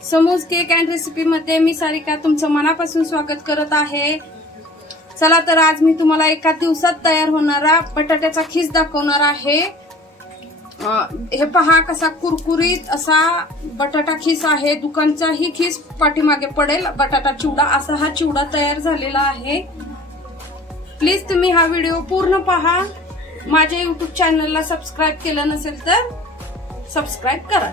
Samosa cake and recipe मध्ये मी सारिका तुमचं मनापासून स्वागत करत आहे। चला तर आज मी तुम्हाला एका दिवसात तयार होणारा बटाट्याचा खीस दाखवणार आहे। हे पहा कसा कुरकुरीत असा बटाटा खीस आहे। दुकानचाही खीस पाठीमागे पडेल। बटाटा चिवडा असा हा चिवडा तयार झालेला आहे। प्लीज तुम्ही हा व्हिडिओ पूर्ण पहा। माझ्या YouTube चॅनलला सबस्क्राइब केलं नसेल तर सबस्क्राइब करा।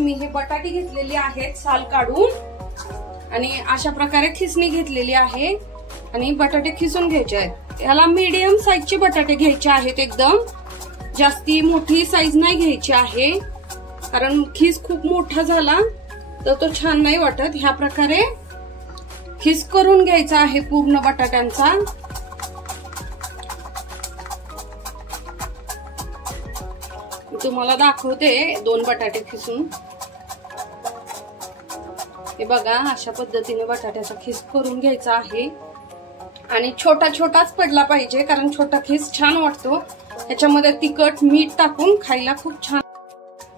मी हे बटाटे घेतलेले आहेत साल काढून आणि अशा प्रकारे खिसणी घेतलेली आहे आणि बटाटे खिसून घ्यायचे आहेत। याला मीडियम साईजचे बटाटे घ्यायचे आहेत। एकदम जास्ती मोठी साईज नाही घ्यायची आहे, कारण खीस खूप मोठा झाला तर तो छान नाही वाटत। ह्या प्रकारे खीस करून घ्यायचा आहे पूर्ण बटाट्यांचा। तुम्हाला दाखवते 2 बटाटे खिसून। हे बघा अशा पद्धतीने बटाट्याचा खीस करून घ्यायचा आहे आणि छोटा छोटाच पडला पाहिजे, कारण छोटा खीस छान वाटतो। त्याच्यामध्ये तिखट मीठ टाकून खायला खूप छान।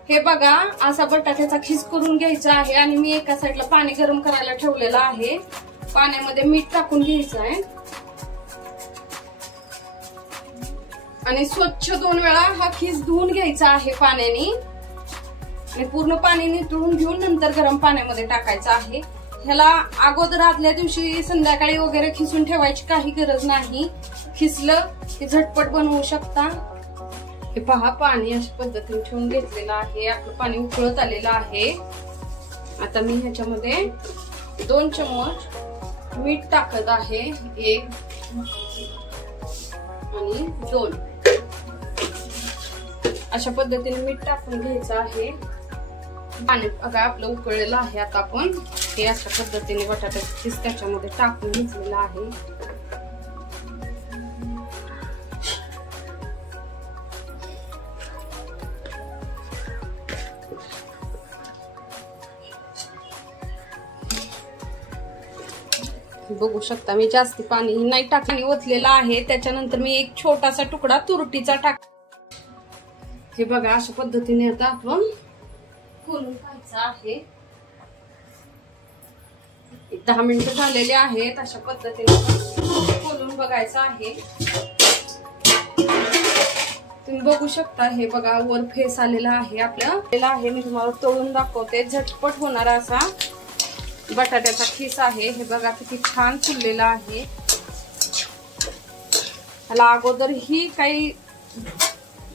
हे बघा असा बटाट्याचा खीस करून घ्यायचा आहे आणि मी एका साईडला पाणी गरम करायला ठेवलेलं आहे। पाण्यामध्ये मीठ टाकून घ्यायचं आहे आणि स्वच्छ 2 वेळा हा खीस धुवून घ्यायचा आहे पाण्याने आणि पूर्ण पाणी निथळून घेऊन नंतर गरम पाण्यामध्ये टाकायचं आहे। ह्याला अगोदर आदल्या दिवशी संध्याकाळी वगैरे खिसून ठेवायची काही गरज नाही। खिसलं की झटपट बनवू शकता। हे पहा पाणी अशा पद्धतीने ठेवून घेतलेलं आहे। आपलं पाणी उकळत आलेलं आहे। आता मी ह्याच्यामध्ये 2 चमच मीठ टाकत आहे। 1 आणि 2 अशा पद्धतीने मीठ टाकून घ्यायचं आहे। पाणी बघा आपलं उकळलेलं आहे। आता आपण हे अशा पद्धतीने बटाट्याचं खीस त्याच्यामध्ये टाकून घेतलेलं आहे। बघू शकता मी जास्ती पाणी नाही टाकली, ओतलेलं आहे। त्याच्यानंतर मी एक छोटासा तुकडा तुरटीचा टाक। हे बघा अशा पद्धतीने आता आपण खोलून घ्यायचं आहे। 10 मिनिटं झालेले आहेत। अशा पद्धतीने खोलून बघायचं आहे। तुम्ही बघू शकता हे बघा वर फेस आलेला आहे आपल्याला आहे। मी तुम्हाला तळून दाखवते। झटपट होणारा असा बटाट्याचा खीस आहे। हे बघा किती छान फुललेला आहे। ह्याला अगोदर ही काही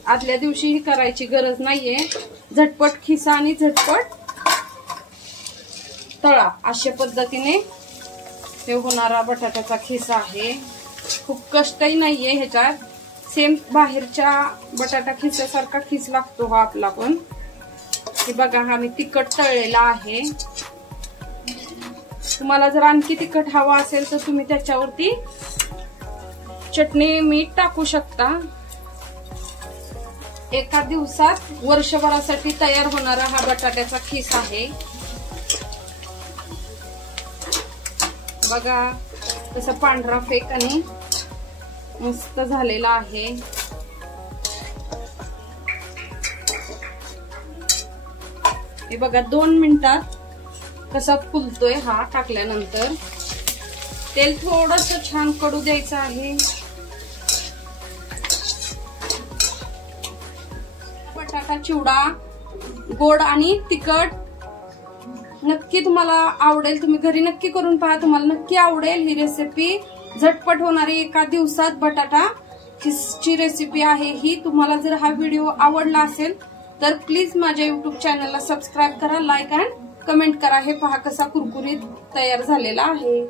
आदल्या दिवशी ही करायची गरज नाहीये। झटपट खिसा आणि झटपट तळा अशा पद्धतीने हे होणारा बटाट्याचा खीस आहे। खूप कष्टही नाहीये ह्याच्यात। सेम बाहेरच्या बटाटा खिसासारखा खीस लागतो हा आपला पण। हे बघा हा मी तिखट तळलेला आहे। तुम्हाला जर आणखी तिखट हवा असेल तर तुम्ही त्याच्यावरती चटणी मीठ टाकू शकता। एका दिवसात वर्षभरासाठी तयार होणारा हा बटाट्याचा खीस आहे। बघा कसा पांढरा फेक आणि मस्त झालेला आहे। हे बघा 2 मिनिटात कसा फुलतोय हा टाकल्यानंतर। तेल थोडंसं छान कडू द्यायचं आहे। बटाटा चिवडा गोड आणि तिखट नक्की तुम्हाला आवडेल। तुम्ही घरी नक्की करून पहा, तुम्हाला नक्की आवडेल ही रेसिपी। झटपट होणारी एका दिवसात बटाटा खीसची रेसिपी आहे ही। तुम्हाला जर हा व्हिडिओ आवडला असेल तर प्लीज माझ्या YouTube चॅनलला सबस्क्राइब करा, लाईक अँड कमेंट करा। हे पहा कसा कुरकुरीत तयार झालेला आहे।